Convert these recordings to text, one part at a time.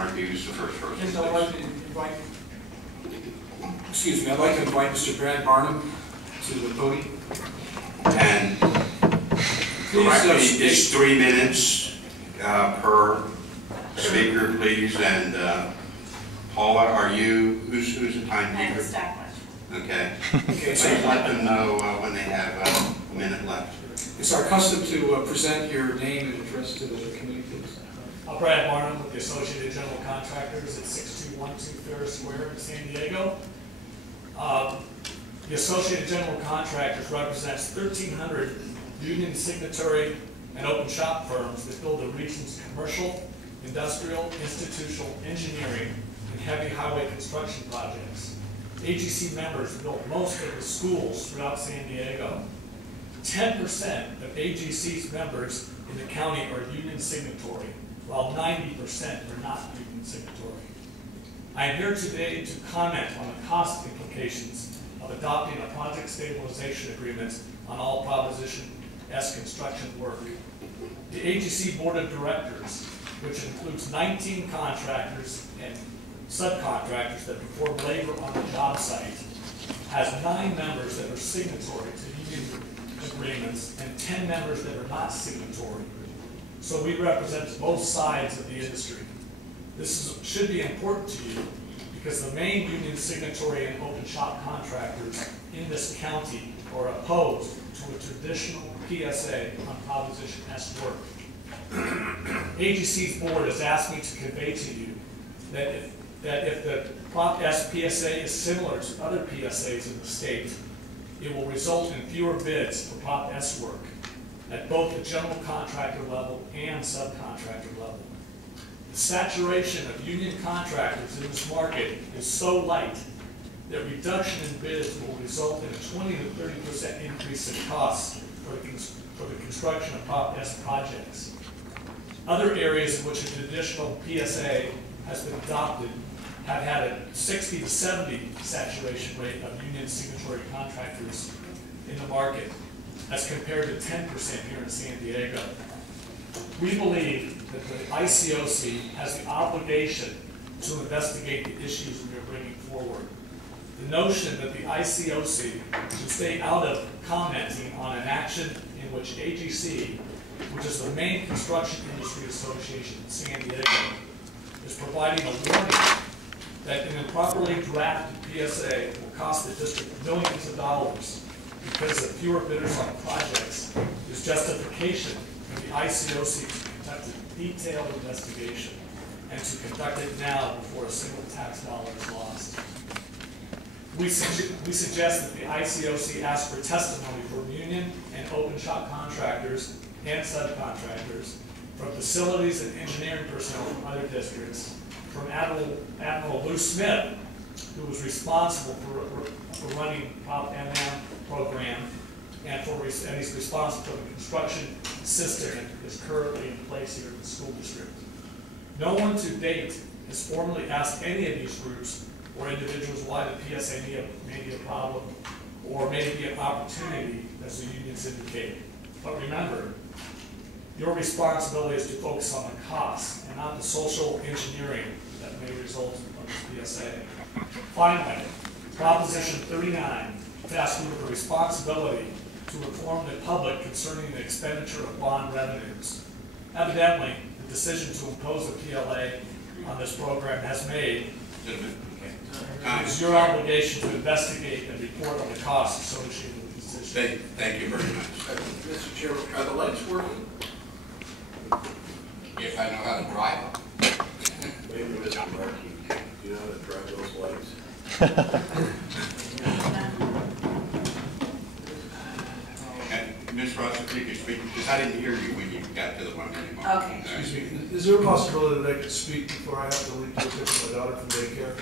Marquez, the first person. Yes, I'd like to invite, excuse me, I'd like to invite Mr. Brad Barnum to the podium. And correctly, it's 3 minutes per speaker, please. And Paula, are you, who's the timekeeper? Okay. Okay, so let them know when they have a minute left. It's our custom to present your name and address to the committee, please. Brad Barnum with the Associated General Contractors at 6212 Ferris Square in San Diego. The Associated General Contractors represents 1,300 union signatory and open shop firms that build the region's commercial, industrial, institutional, engineering, and heavy highway construction projects. AGC members built most of the schools throughout San Diego. 10% of AGC's members in the county are union signatory, while 90% are not union signatory. I am here today to comment on the cost implications of adopting a project stabilization agreement on all Proposition S construction work. The AGC Board of Directors, which includes 19 contractors and subcontractors that perform labor on the job site, has 9 members that are signatory to union agreements and 10 members that are not signatory. So we represent both sides of the industry. This should be important to you because the main union signatory and open shop contractors in this county are opposed to a traditional PSA on Proposition S work. AGC's board has asked me to convey to you that if the Prop S PSA is similar to other PSAs in the state, it will result in fewer bids for Prop S work at both the general contractor level and subcontractor level. The saturation of union contractors in this market is so light that reduction in bids will result in a 20 to 30% increase in costs for the construction of Prop S projects. Other areas in which a traditional PSA has been adopted have had a 60 to 70 saturation rate of union signatory contractors in the market, as compared to 10% here in San Diego. We believe that the ICOC has the obligation to investigate the issues we are bringing forward. The notion that the ICOC should stay out of commenting on an action in which AGC, which is the main construction industry association in San Diego, is providing a warning that an improperly drafted PSA will cost the district millions of dollars because of fewer bidders on projects is justification for the ICOC to conduct a detailed investigation and to conduct it now before a single tax dollar is lost. We suggest that the ICOC ask for testimony from union and open shop contractors and subcontractors, from facilities and engineering personnel from other districts, from Admiral Lou Smith, who was responsible for running Prop MM program, and he's responsible for the construction system that is currently in place here in the school district. No one to date has formally asked any of these groups or individuals why the PSA may be a problem or may be an opportunity, as the unions indicate. But remember, your responsibility is to focus on the costs and not the social engineering that may result from this PSA. Finally, Proposition 39 tasks you with the responsibility to inform the public concerning the expenditure of bond revenues. Evidently, the decision to impose a PLA on this program has made. It is your obligation to investigate and report on the costs associated with the decision. Thank you very much. Mr. Chairman, are the lights working? If I know how to drive them. Maybe Mr. Markey, do you know how to drive those lights? Ms. Ross, if you could speak, because I didn't hear you when you got to the one anymore. Okay. Excuse me, is there a possibility that I could speak before I have to leave to pick my daughter from daycare?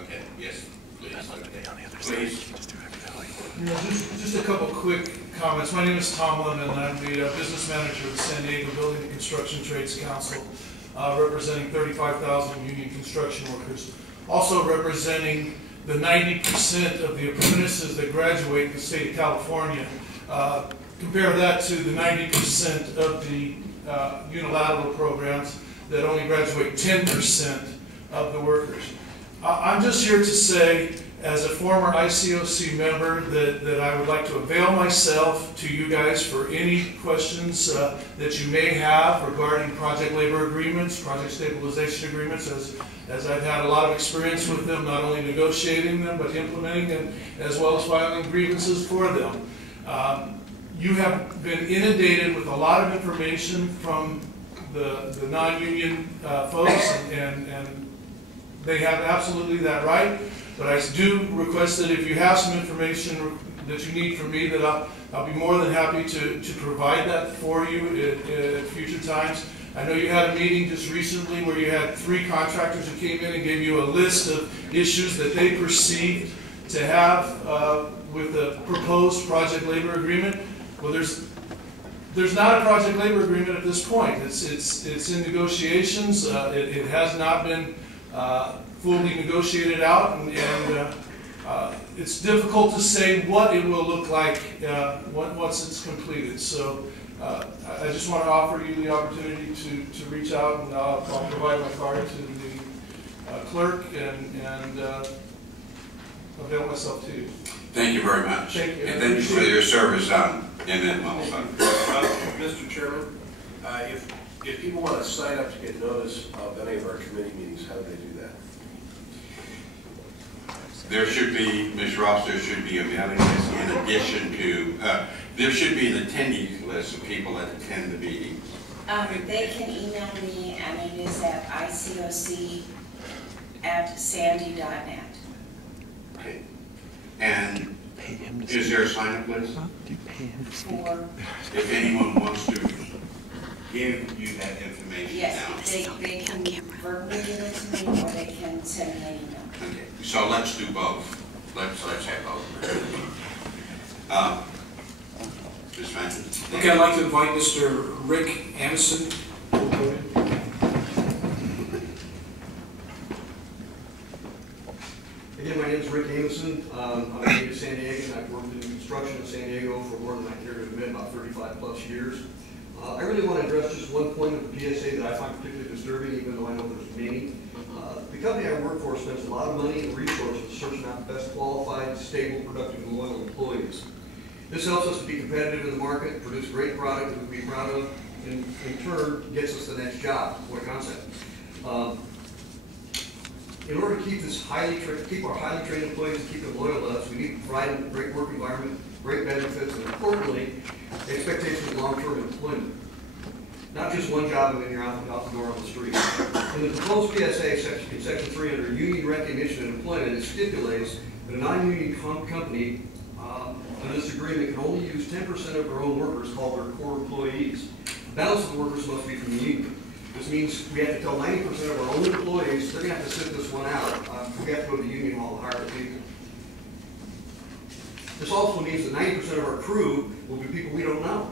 Okay, yes, please. Please. You know, just a couple quick comments. My name is Tom Lemon, and I'm the business manager of the San Diego Building and Construction Trades Council, representing 35,000 union construction workers. Also representing the 90% of the apprentices that graduate in the state of California compare that to the 90% of the unilateral programs that only graduate 10% of the workers. I'm just here to say, as a former ICOC member, that I would like to avail myself to you guys for any questions that you may have regarding project labor agreements, project stabilization agreements, as I've had a lot of experience with them, not only negotiating them, but implementing them, as well as filing grievances for them. You have been inundated with a lot of information from the non-union folks, and they have absolutely that right. But I do request that if you have some information that you need from me, that I'll be more than happy to provide that for you at future times. I know you had a meeting just recently where you had 3 contractors who came in and gave you a list of issues that they perceived to have with the proposed project labor agreement. Well, there's not a project labor agreement at this point. It's in negotiations. It has not been fully negotiated out, and it's difficult to say what it will look like once it's completed. So I just want to offer you the opportunity to reach out, and I'll provide my card to the clerk and avail myself to you. Thank you very much. Thank you. And thank you for your service on MM also. Mr. Chairman, if people want to sign up to get notice of any of our committee meetings, how do they do that? There should be, Ms. Ross, there should be a mailing list in addition to, there should be an attendees list of people that attend the meeting. They can email me, and it is at icoc@sandy.net. Okay. And is there a sign-up list? For, If anyone wants to give you that information yes, now. they can verbally give it to me, or they can send me an email. Okay, so let's do both. Let's have both. Ms. Fenton? Okay, I'd like to invite Mr. Rick Anderson to the podium. Again, my name is Rick Anderson. I'm native to San Diego, and I've worked in construction in San Diego for more than I care to admit, about 35 plus years. I really want to address just one point of the PSA that I find particularly disturbing, even though I know there's many. The company I work for spends a lot of money and resources searching out the best qualified, stable, productive, and loyal employees. This helps us to be competitive in the market, produce great product that we'll be proud of, and in turn gets us the next job. What a concept. In order to keep our highly trained employees and keep them loyal to us, we need to provide them a great work environment, great benefits, and importantly, the expectation of long-term employment. Not just one job and then you're out the door on the street. In the proposed PSA, in Section 3 under Union Recognition and Employment, it stipulates that a non-union company under this agreement can only use 10% of their own workers called their core employees. The balance of the workers must be from the union. This means we have to tell 90% of our own employees they're going to have to sit this one out. We have to go to the union hall to hire the people. This also means that 90% of our crew will be people we don't know.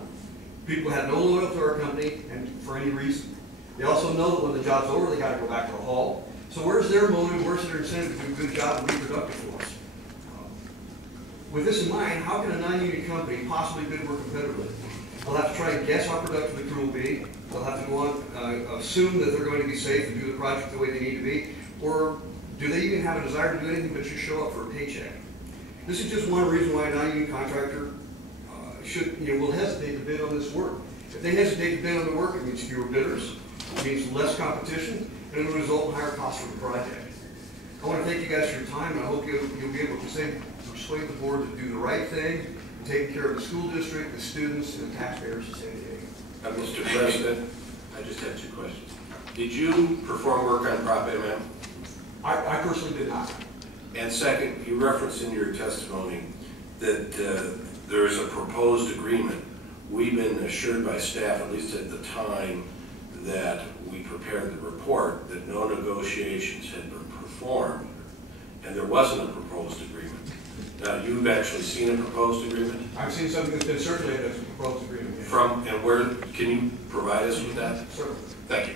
People have no loyalty to our company and for any reason. They also know that when the job's over, they got to go back to the hall. So where's their motive, where's their incentive to do a good job and be productive for us? With this in mind, how can a non-union company possibly bid more competitively? They'll have to try and guess how productive the crew will be. They'll have to go on, assume that they're going to be safe and do the project the way they need to be. Or do they even have a desire to do anything but just show up for a paycheck? This is just one reason why a non-union contractor will hesitate to bid on this work. If they hesitate to bid on the work, it means fewer bidders, it means less competition, and it will result in higher costs for the project. I want to thank you guys for your time, and I hope you'll be able to persuade the board to do the right thing, and take care of the school district, the students, and the taxpayers of San Diego. Mr. President, I just have 2 questions. Did you perform work on Prop MM? I personally did not. And second, you referenced in your testimony that there is a proposed agreement. We've been assured by staff, at least at the time that we prepared the report, that no negotiations had been performed, and there wasn't a proposed agreement. Now, you've actually seen a proposed agreement? I've seen something that's been circulated as a proposed agreement. From, and where, can you provide us with that? Certainly. Thank you.